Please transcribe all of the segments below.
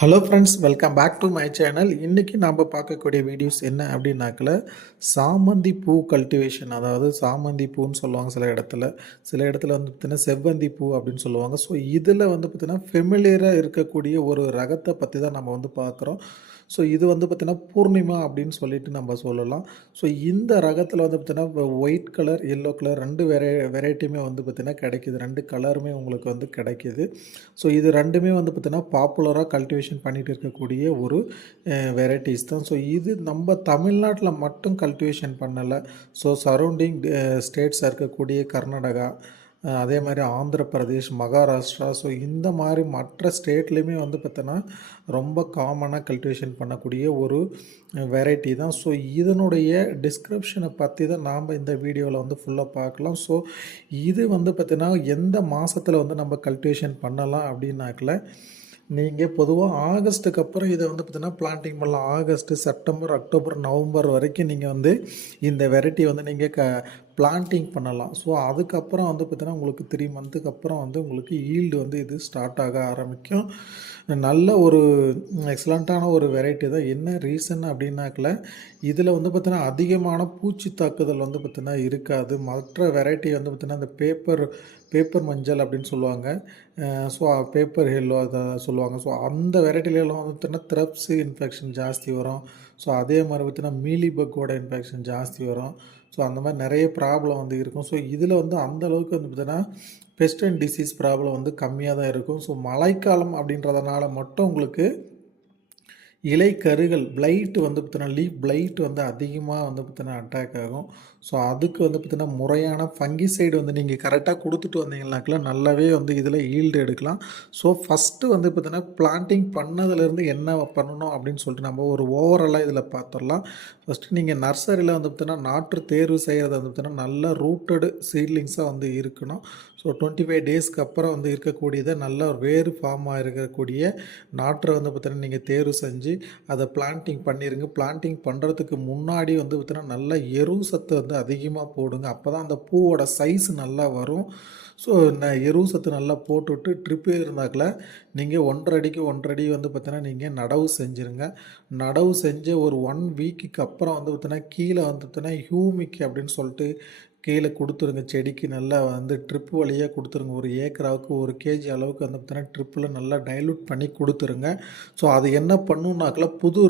Hello friends, welcome back to my channel. இன்றைக்கி நாம் பார்க்கக்கூடிய வீடியோஸ் என்ன அப்படின்னாக்கல, சாமந்தி பூ கல்டிவேஷன். அதாவது சாமந்தி பூன்னு சொல்லுவாங்க சில இடத்துல வந்து பார்த்திங்கன்னா செவ்வந்தி பூ அப்படின்னு சொல்லுவாங்க. ஸோ இதில் வந்து பார்த்திங்கன்னா ஃபெமிலியராக இருக்கக்கூடிய ஒரு ரகத்தை பற்றி தான் நம்ம வந்து பார்க்குறோம். ஸோ இது வந்து பார்த்திங்கன்னா பூர்ணிமா அப்படின்னு சொல்லிட்டு நம்ம சொல்லலாம். ஸோ இந்த ரகத்தில் வந்து பார்த்திங்கன்னா ஒயிட் கலர், எல்லோ கலர் 2 வெரைட்டியுமே வந்து பார்த்திங்கன்னா கிடைக்கிது. 2 கலருமே உங்களுக்கு வந்து கிடைக்கிது. ஸோ இது 2மே வந்து பார்த்திங்கன்னா பாப்புலராக கல்டிவேஷன் பண்ணிகிட்டு இருக்கக்கூடிய ஒரு வெரைட்டிஸ் தான். ஸோ இது நம்ம தமிழ்நாட்டில் மட்டும் கல்டிவேஷன் பண்ணலை. ஸோ சரௌண்டிங் ஸ்டேட்ஸாக இருக்கக்கூடிய கர்நாடகா, அதே மாதிரி ஆந்திர பிரதேஷ், மகாராஷ்டிரா, ஸோ இந்த மாதிரி மற்ற ஸ்டேட்லேயுமே வந்து பார்த்தோன்னா ரொம்ப காமனாக கல்டிவேஷன் பண்ணக்கூடிய ஒரு வெரைட்டி தான். ஸோ இதனுடைய டிஸ்கிரிப்ஷனை பற்றி தான் நாம் இந்த வீடியோவில் வந்து ஃபுல்லாக பார்க்கலாம். ஸோ இது வந்து பார்த்திங்கன்னா எந்த மாதத்தில் வந்து நம்ம கல்டிவேஷன் பண்ணலாம் அப்படின்னாக்கல, நீங்கள் பொதுவாக ஆகஸ்ட்டுக்கு அப்புறம் இதை வந்து பார்த்திங்கன்னா பிளான்டிங் பண்ணலாம். ஆகஸ்ட்டு, செப்டம்பர், அக்டோபர், நவம்பர் வரைக்கும் நீங்கள் வந்து இந்த வெரைட்டி வந்து நீங்கள் பிளான்டிங் பண்ணலாம். ஸோ அதுக்கப்புறம் வந்து பார்த்திங்கன்னா உங்களுக்கு 3 மந்த்துக்கு அப்புறம் வந்து உங்களுக்கு ஈல்டு வந்து இது ஸ்டார்ட் ஆக ஆரம்பிக்கும். நல்ல ஒரு எக்ஸலண்ட்டான ஒரு வெரைட்டி தான். என்ன ரீசன் அப்படின்னாக்கல, இதில் வந்து பார்த்திங்கன்னா அதிகமான பூச்சி தாக்குதல் வந்து பார்த்திங்கன்னா இருக்காது. மற்ற வெரைட்டி வந்து பார்த்திங்கன்னா இந்த பேப்பர் மஞ்சள் அப்படின்னு சொல்லுவாங்க. ஸோ பேப்பர் ஹெல்லோ அதை சொல்லுவாங்க. ஸோ அந்த வெரைட்டிலலாம் வந்து பார்த்திங்கன்னா த்ரெப்ஸு இன்ஃபெக்ஷன் ஜாஸ்தி வரும். ஸோ அதே மாதிரி பார்த்திங்கன்னா மீலி பக்கோட இன்ஃபெக்ஷன் ஜாஸ்தி வரும். ஸோ அந்த மாதிரி நிறைய ப்ராப்ளம் வந்து இருக்கும். ஸோ இதில் வந்து அந்தளவுக்கு வந்து பார்த்திங்கன்னா பெஸ்ட் அண்ட் டிசீஸ் ப்ராப்ளம் வந்து கம்மியாக தான் இருக்கும். ஸோ மழைக்காலம் அப்படின்றதுனால மட்டும் உங்களுக்கு இலை கருகள் பிளைட் வந்து பார்த்தீங்கன்னா லீஃப் பிளைட் வந்து அதிகமாக வந்து பார்த்தீங்கன்னா அட்டாக் ஆகும். ஸோ அதுக்கு வந்து பார்த்தீங்கன்னா முறையான ஃபங்கிசைடு வந்து நீங்கள் கரெக்டாக கொடுத்துட்டு வந்தீங்கன்னாக்கா நல்லாவே வந்து இதில் ஈல்டு எடுக்கலாம். ஸோ ஃபஸ்ட்டு வந்து பார்த்தீங்கன்னா பிளான்டிங் பண்ணதுலேருந்து என்ன பண்ணணும் அப்படின்னு சொல்லிட்டு நம்ம ஒரு ஓவராலாக இதில் பார்த்துடலாம். ஃபஸ்ட்டு நீங்கள் நர்சரியில் வந்து பார்த்தீங்கன்னா நாற்று தேர்வு செய்கிறது வந்து பார்த்தீங்கன்னா நல்ல ரூட்டடு சீட்லிங்ஸாக வந்து இருக்கணும். ஸோ 25 டேஸ்க்கு அப்புறம் வந்து இருக்கக்கூடியதை நல்ல வேறு ஃபார்மாக இருக்கக்கூடிய நாற்றை வந்து பார்த்தீங்கன்னா நீங்கள் தேர்வு செஞ்சு அதை பிளான்டிங் பண்ணிடுங்க. பிளான்டிங் பண்ணுறதுக்கு முன்னாடி வந்து பார்த்தீங்கன்னா நல்லா எரு சத்து வந்து அதிகமாக போடுங்க. அப்போ தான் அந்த பூவோட சைஸ் நல்லா வரும். ஸோ எரு சத்து நல்லா போட்டுவிட்டு ட்ரிப்பு இருந்தாக்கில் நீங்கள் 1.5 அடிக்கு 1.5 அடி வந்து பார்த்தீங்கன்னா நீங்கள் நடவு செஞ்சுருங்க. நடவு செஞ்ச ஒரு 1 வீக்குக்கு அப்புறம் வந்து பார்த்தீங்கன்னா கீழே வந்து பார்த்தீங்கன்னா ஹியூமிக் அப்படின்னு சொல்லிட்டு கீழே கொடுத்துருங்க. செடிக்கு நல்லா வந்து ட்ரிப் வழியாக கொடுத்துருங்க. ஒரு ஏக்கராவுக்கு 1 கேஜி அளவுக்கு வந்து பார்த்தீங்கன்னா ட்ரிப்பில் நல்லா டைலூட் பண்ணி கொடுத்துருங்க. ஸோ அது என்ன பண்ணுனாக்கில் புது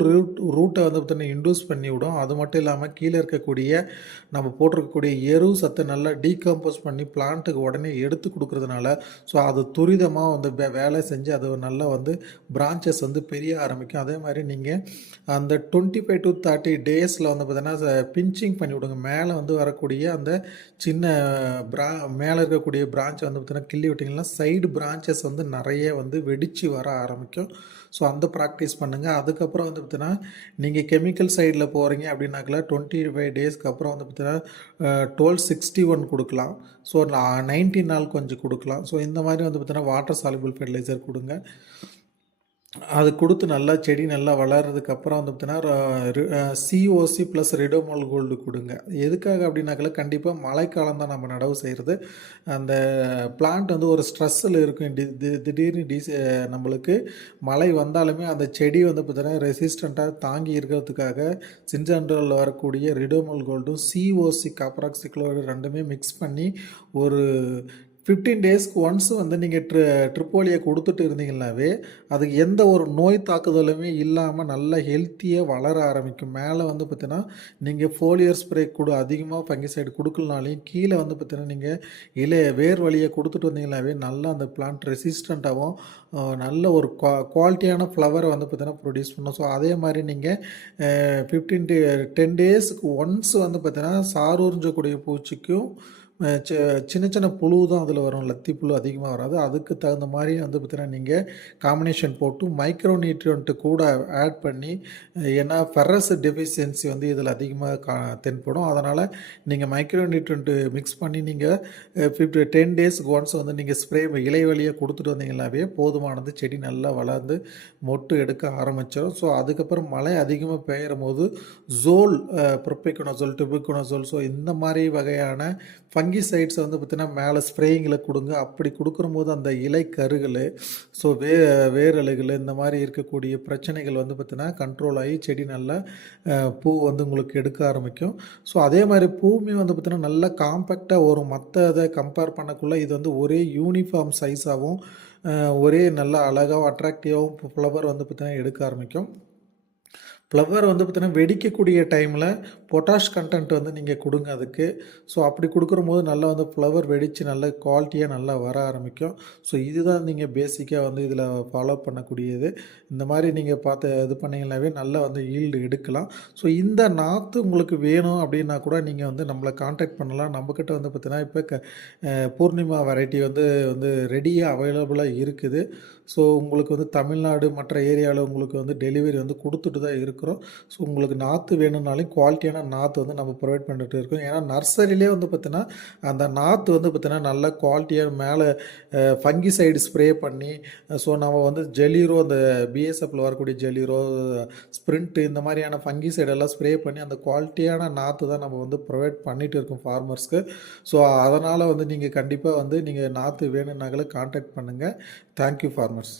ரூட்டை வந்து பார்த்தீங்கன்னா இன்டியூஸ் பண்ணி விடும். அது மட்டும் இல்லாமல் கீழே இருக்கக்கூடிய நம்ம போட்டிருக்கக்கூடிய எரு சத்தை நல்லா டீகம்போஸ் பண்ணி பிளான்ட்டுக்கு உடனே எடுத்து கொடுக்குறதுனால ஸோ அது துரிதமாக வந்து வேலை செஞ்சு அது நல்லா வந்து பிரான்ச்சஸ் வந்து பெரிய ஆரம்பிக்கும். அதே மாதிரி நீங்கள் அந்த 25 to 30 டேஸில் வந்து பார்த்தீங்கன்னா பிஞ்சிங் பண்ணி விடுங்க. மேலே வந்து வரக்கூடிய அந்த சின்ன மேலே இருக்கக்கூடிய பிரான்ச்சை வந்து பார்த்திங்கன்னா கிள்ளி விட்டிங்கன்னா சைடு பிரான்ச்சஸ் வந்து நிறைய வந்து வெடித்து வர ஆரம்பிக்கும். ஸோ அந்த ப்ராக்டிஸ் பண்ணுங்கள். அதுக்கப்புறம் வந்து பார்த்திங்கன்னா நீங்கள் கெமிக்கல் சைடில் போகிறீங்க அப்படின்னாக்கல 25 டேஸ்க்கு அப்புறம் வந்து பார்த்திங்கன்னா 1261 கொடுக்கலாம். ஸோ 19 நாள் கொஞ்சம் கொடுக்கலாம். ஸோ இந்த மாதிரி வந்து பார்த்திங்கன்னா வாட்டர் சால்யூபிள் ஃபெர்டிலைசர் கொடுங்க. அது கொடுத்து நல்லா செடி நல்லா வளர்கிறதுக்கப்புறம் வந்து பார்த்தீங்கன்னா சிஓசி ப்ளஸ் ரிடோமல் கோல்டு கொடுங்க. எதுக்காக அப்படின்னாக்கல கண்டிப்பாக மழைக்காலம் தான் நம்ம நடவு செய்கிறது. அந்த பிளான்ட் வந்து ஒரு ஸ்ட்ரெஸ்ஸில் இருக்கும். திடீர்னு நம்மளுக்கு மழை வந்தாலுமே அந்த செடி வந்து பார்த்தீங்கன்னா ரெசிஸ்டண்ட்டாக தாங்கி இருக்கிறதுக்காக சின்ஜென்ரலில் வரக்கூடிய ரிடோமல் கோல்டும் சிஓசி காப்பராக்சிக்ளோரைடு 2மே மிக்ஸ் பண்ணி ஒரு 15 டேஸ்க்கு ஒன்ஸ் வந்து நீங்கள் ட்ரிப்போலியை கொடுத்துட்டு இருந்தீங்கன்னாவே அதுக்கு எந்த ஒரு நோய் தாக்குதலுமே இல்லாமல் நல்லா ஹெல்த்தியாக வளர ஆரம்பிக்கும். மேலே வந்து பார்த்தீங்கன்னா நீங்கள் ஃபோலியர் ஸ்ப்ரே அதிகமாக ஃபங்கிசைடு கொடுக்கலனாலையும் கீழே வந்து பார்த்தீங்கன்னா நீங்கள் வேர் வழியை கொடுத்துட்டு வந்தீங்கன்னாவே நல்லா அந்த பிளான்ட் ரெசிஸ்டண்ட்டாகவும் நல்ல ஒரு குவாலிட்டியான ஃப்ளவரை வந்து பார்த்தீங்கன்னா ப்ரொடியூஸ் பண்ணும். ஸோ அதே மாதிரி நீங்கள் 10 டேஸ்க்கு ஒன்ஸ் வந்து பார்த்தீங்கன்னா சாரூர்ஞ்சக்கூடிய பூச்சிக்கும் சின்ன சின்ன புழு தான் அதில் வரும். லத்தி புழு அதிகமாக வராது. அதுக்கு தகுந்த மாதிரி வந்து பார்த்திங்கன்னா நீங்கள் காம்பினேஷன் போட்டு மைக்ரோ நியூட்ரியன்ட்டு கூட ஆட் பண்ணி, ஏன்னா ஃபெரஸ் டெஃபிஷியன்சி வந்து இதில் அதிகமாக தென்படும். அதனால் நீங்கள் மைக்ரோ நியூட்ரியன்ட்டு மிக்ஸ் பண்ணி நீங்கள் 10 டேஸ்க்கு ஒன்ஸ் வந்து நீங்கள் ஸ்ப்ரே இலை வழியாக கொடுத்துட்டு வந்தீங்கன்னாவே போதுமானது. செடி நல்லா வளர்ந்து மொட்டு எடுக்க ஆரம்பிச்சிடும். ஸோ அதுக்கப்புறம் மழை அதிகமாக பெய்கிற போது ஜோல், ப்ரொபிகோனசோல், டிபிகோனசோல், ஸோ இந்த மாதிரி வகையான ஃபங்கிசைட்ஸை வந்து பார்த்தீங்கன்னா மேலே ஸ்ப்ரேயிங்கில் கொடுங்க. அப்படி கொடுக்கும்போது அந்த இலை கருகள், ஸோ வேரழுகல் இந்த மாதிரி இருக்கக்கூடிய பிரச்சனைகள் வந்து பார்த்தீங்கன்னா கண்ட்ரோல் ஆகி செடி நல்லா பூ வந்து உங்களுக்கு எடுக்க ஆரம்பிக்கும். ஸோ அதே மாதிரி பூவுமே வந்து பார்த்தீங்கன்னா நல்லா காம்பேக்டாக வரும். மற்ற இதை கம்பேர் பண்ணக்குள்ள இது வந்து ஒரே யூனிஃபார்ம் சைஸாகவும் ஒரே நல்லா அழகாகவும் அட்ராக்டிவாகவும் ஃப்ளவர் வந்து பார்த்தீங்கன்னா எடுக்க ஆரம்பிக்கும். ஃப்ளவர் வந்து பார்த்தீங்கன்னா வெடிக்கக்கூடிய டைமில் பொட்டாஷ் கன்டென்ட் வந்து நீங்கள் கொடுங்க அதுக்கு. ஸோ அப்படி கொடுக்குறம்போது நல்லா வந்து ஃப்ளவர் வெடித்து நல்ல குவாலிட்டியாக நல்லா வர ஆரம்பிக்கும். ஸோ இதுதான் நீங்கள் பேசிக்காக வந்து இதில் ஃபாலோ பண்ணக்கூடியது. இந்த மாதிரி நீங்கள் பார்த்து இது பண்ணிங்கனாவே நல்லா வந்து ஈல்டு எடுக்கலாம். ஸோ இந்த நாற்று உங்களுக்கு வேணும் அப்படின்னா கூட நீங்கள் வந்து நம்மளை கான்டாக்ட் பண்ணலாம். நம்மக்கிட்ட வந்து பார்த்தீங்கன்னா இப்போ பூர்ணிமா வெரைட்டி வந்து வந்து ரெடியாக அவைலபிளாக இருக்குது. ஸோ உங்களுக்கு வந்து தமிழ்நாடு மற்ற ஏரியாவில் உங்களுக்கு வந்து டெலிவரி வந்து கொடுத்துட்டு தான் இருக்கிறோம். ஸோ உங்களுக்கு நாற்று வேணும்னாலும் குவாலிட்டியான நாற்று வந்து நம்ம ப்ரொவைட் பண்ணிட்டு இருக்கோம். ஏன்னா நர்சரியிலே வந்து பார்த்தீங்கன்னா அந்த நாற்று வந்து பார்த்தீங்கன்னா நல்ல குவாலிட்டியாக மேலே ஃபங்கிசைடு ஸ்ப்ரே பண்ணி, ஸோ நம்ம வந்து ஜெலிரோ அந்த பிஎஸ்எஃப்பில் வரக்கூடிய ஜெலிரோ, ஸ்ப்ரிண்ட்டு இந்த மாதிரியான ஃபங்கிசைடெல்லாம் ஸ்ப்ரே பண்ணி அந்த குவாலிட்டியான நாற்று தான் நம்ம வந்து ப்ரொவைட் பண்ணிகிட்டு இருக்கோம் ஃபார்மர்ஸ்க்கு. ஸோ அதனால் வந்து நீங்கள் கண்டிப்பாக வந்து நீங்கள் நாற்று வேணும்னாங்களே கான்டாக்ட் பண்ணுங்கள். Thank you farmers.